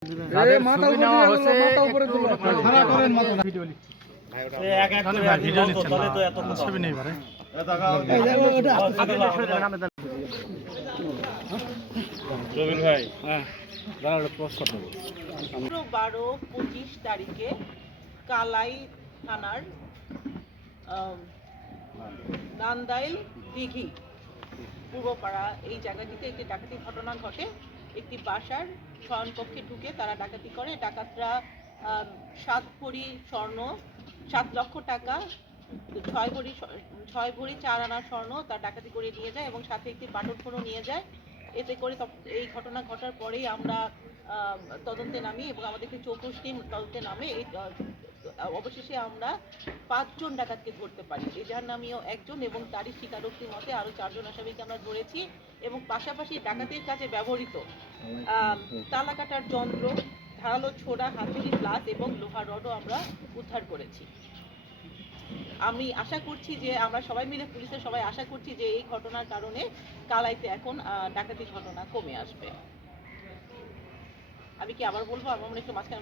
12-25 তারিখে কালাই থানার নান্দাইল দিঘি পূর্বপাড়া এই জায়গাটিতে একটি ডাকাতি ঘটনা ঘটে। একটি বাসার শয়নকক্ষে ঢুকে তারা ডাকাতি করে। ডাকাতরা 7 ভরি স্বর্ণ, 7 লক্ষ টাকা, 6 ভরি 4 আনা স্বর্ণ তার ডাকাতি করে নিয়ে যায় এবং সাথে একটি বাটন ফোনও নিয়ে যায়। এতে করে এই ঘটনা ঘটার পরেই আমরা তদন্তে নামি এবং আমাদের একটি চৌকস টিম তদন্তে নামে। এই অবশেষে আমরা 5 জন ডাকাতকে ধরতে পারি। এজাহার নামীয় একজন এবং তারই স্বীকারোক্তির মতে আরো 4 জন আসামিকে আমরা ধরেছি এবং পাশাপাশি ডাকাতির কাজে ব্যবহৃত তালা কাটার যন্ত্র, ধারালো ছোড়া, হাতুড়ি, প্লাস এবং লোহার রডও আমরা উদ্ধার করেছি। আমি আশা করছি যে আমরা সবাই মিলে, পুলিশের সবাই আশা করছি যে এই ঘটনার কারণে কালাইতে এখন ডাকাতির ঘটনা কমে আসবে। আমি কি আবার বলবো? আমার মনে একটু মাঝখানে